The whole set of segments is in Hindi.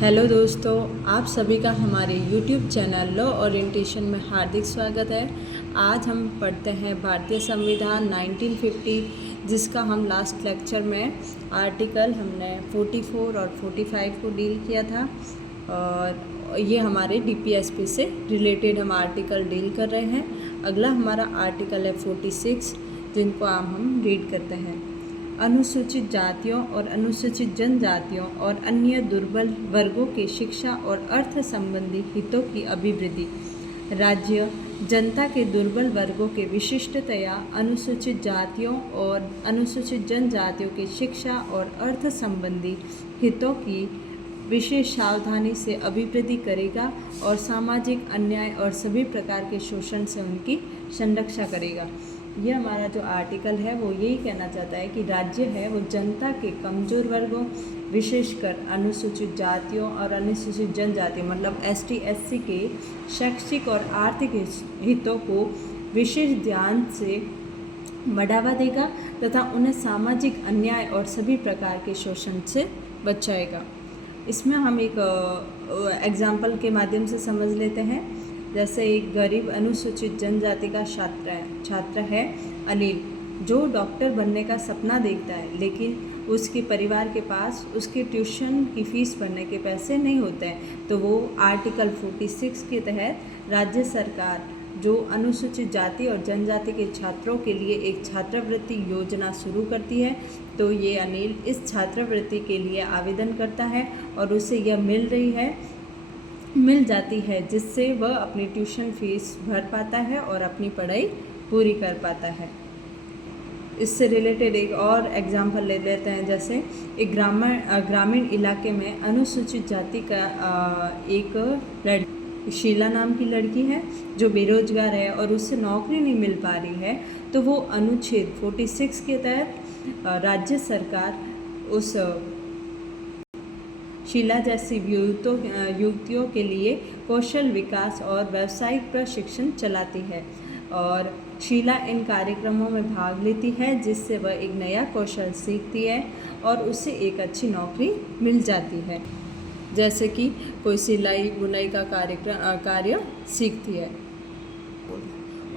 हेलो दोस्तों, आप सभी का हमारे YouTube चैनल लॉ ओरिएंटेशन में हार्दिक स्वागत है। आज हम पढ़ते हैं भारतीय संविधान 1950, जिसका हम लास्ट लेक्चर में आर्टिकल हमने 44 और 45 को डील किया था और ये हमारे DPSP से रिलेटेड हम आर्टिकल डील कर रहे हैं। अगला हमारा आर्टिकल है 46, जिनको हम रीड करते हैं। अनुसूचित जातियों और अनुसूचित जनजातियों और अन्य दुर्बल वर्गों के शिक्षा और अर्थ संबंधी हितों की अभिवृद्धि। राज्य जनता के दुर्बल वर्गों के विशिष्टतया अनुसूचित जातियों और अनुसूचित जनजातियों के शिक्षा और अर्थ संबंधी हितों की विशेष सावधानी से अभिवृद्धि करेगा और सामाजिक अन्याय और सभी प्रकार के शोषण से उनकी संरक्षा करेगा। ये हमारा जो आर्टिकल है वो यही कहना चाहता है कि राज्य है वो जनता के कमज़ोर वर्गों, विशेषकर अनुसूचित जातियों और अनुसूचित जनजातियों मतलब ST SC के शैक्षिक और आर्थिक हितों को विशेष ध्यान से बढ़ावा देगा तथा उन्हें सामाजिक अन्याय और सभी प्रकार के शोषण से बचाएगा। इसमें हम एक एग्जाम्पल के माध्यम से समझ लेते हैं। जैसे एक गरीब अनुसूचित जनजाति का छात्र है अनिल, जो डॉक्टर बनने का सपना देखता है, लेकिन उसके परिवार के पास उसके ट्यूशन की फ़ीस भरने के पैसे नहीं होते हैं। तो वो आर्टिकल 46 के तहत राज्य सरकार जो अनुसूचित जाति और जनजाति के छात्रों के लिए एक छात्रवृत्ति योजना शुरू करती है। तो ये अनिल इस छात्रवृत्ति के लिए आवेदन करता है और उसे यह मिल जाती है, जिससे वह अपनी ट्यूशन फीस भर पाता है और अपनी पढ़ाई पूरी कर पाता है। इससे रिलेटेड एक और एग्जाम्पल ले लेते हैं। जैसे एक ग्रामीण इलाके में अनुसूचित जाति का एक लड़की शीला नाम की लड़की है जो बेरोजगार है और उससे नौकरी नहीं मिल पा रही है। तो वो अनुच्छेद 46 के तहत राज्य सरकार उस शीला जैसी युवतियों के लिए कौशल विकास और व्यावसायिक प्रशिक्षण चलाती है और शीला इन कार्यक्रमों में भाग लेती है, जिससे वह एक नया कौशल सीखती है और उसे एक अच्छी नौकरी मिल जाती है। जैसे कि कोई सिलाई बुनाई का कार्य सीखती है।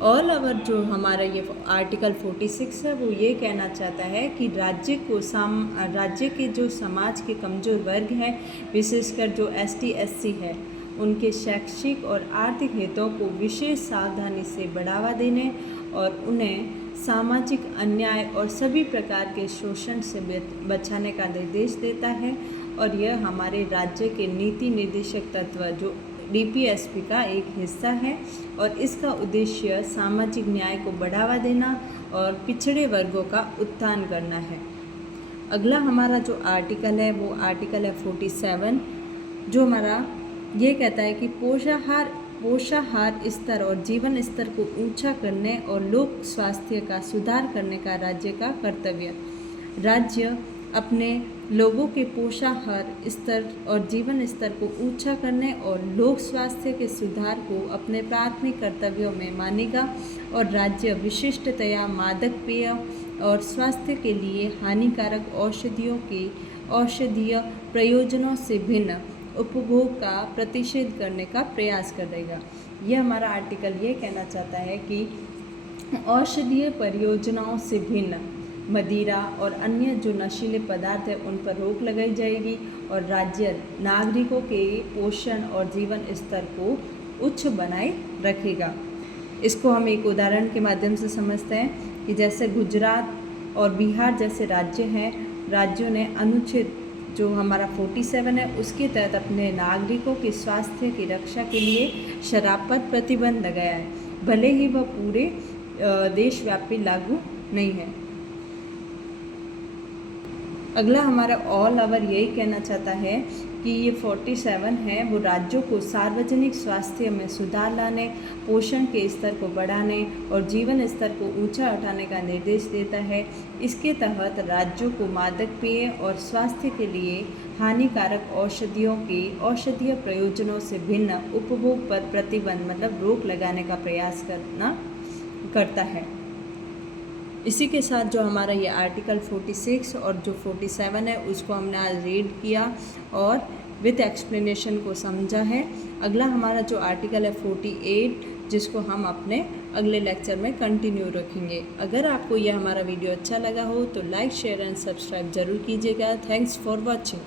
और जो हमारा ये आर्टिकल 46 है वो ये कहना चाहता है कि राज्य के जो समाज के कमज़ोर वर्ग हैं, विशेषकर जो ST SC है, उनके शैक्षिक और आर्थिक हितों को विशेष सावधानी से बढ़ावा देने और उन्हें सामाजिक अन्याय और सभी प्रकार के शोषण से बचाने का निर्देश देता है। और यह हमारे राज्य के नीति निर्देशक तत्व जो DPSP का एक हिस्सा है और इसका उद्देश्य सामाजिक न्याय को बढ़ावा देना और पिछड़े वर्गों का उत्थान करना है। अगला हमारा जो आर्टिकल है वो आर्टिकल है 47, जो हमारा ये कहता है कि पोषाहार स्तर और जीवन स्तर को ऊंचा करने और लोक स्वास्थ्य का सुधार करने का राज्य का कर्तव्य। राज्य अपने लोगों के पोषाहार स्तर और जीवन स्तर को ऊंचा करने और लोक स्वास्थ्य के सुधार को अपने प्राथमिक कर्तव्यों में मानेगा और राज्य विशिष्टतया मादक पेय और स्वास्थ्य के लिए हानिकारक औषधियों के औषधीय प्रयोजनों से भिन्न उपभोग का प्रतिषेध करने का प्रयास करेगा। यह हमारा आर्टिकल ये कहना चाहता है कि औषधीय परियोजनाओं से भिन्न मदिरा और अन्य जो नशीले पदार्थ हैं उन पर रोक लगाई जाएगी और राज्य नागरिकों के पोषण और जीवन स्तर को उच्च बनाए रखेगा। इसको हम एक उदाहरण के माध्यम से समझते हैं कि जैसे गुजरात और बिहार जैसे राज्य हैं, राज्यों ने अनुच्छेद जो हमारा 47 है उसके तहत अपने नागरिकों के स्वास्थ्य की रक्षा के लिए शराब पर प्रतिबंध लगाया है, भले ही वह पूरे देशव्यापी लागू नहीं है। अगला हमारा ऑल ओवर यही कहना चाहता है कि ये 47 है वो राज्यों को सार्वजनिक स्वास्थ्य में सुधार लाने, पोषण के स्तर को बढ़ाने और जीवन स्तर को ऊंचा उठाने का निर्देश देता है। इसके तहत राज्यों को मादक पेय और स्वास्थ्य के लिए हानिकारक औषधियों के औषधीय प्रयोजनों से भिन्न उपभोग पर प्रतिबंध मतलब रोक लगाने का प्रयास करता है। इसी के साथ जो हमारा ये आर्टिकल 46 और जो 47 है उसको हमने आज रीड किया और विथ एक्सप्लेनेशन को समझा है। अगला हमारा जो आर्टिकल है 48, जिसको हम अपने अगले लेक्चर में कंटिन्यू रखेंगे। अगर आपको यह हमारा वीडियो अच्छा लगा हो तो लाइक, शेयर एंड सब्सक्राइब ज़रूर कीजिएगा। Thanks for watching.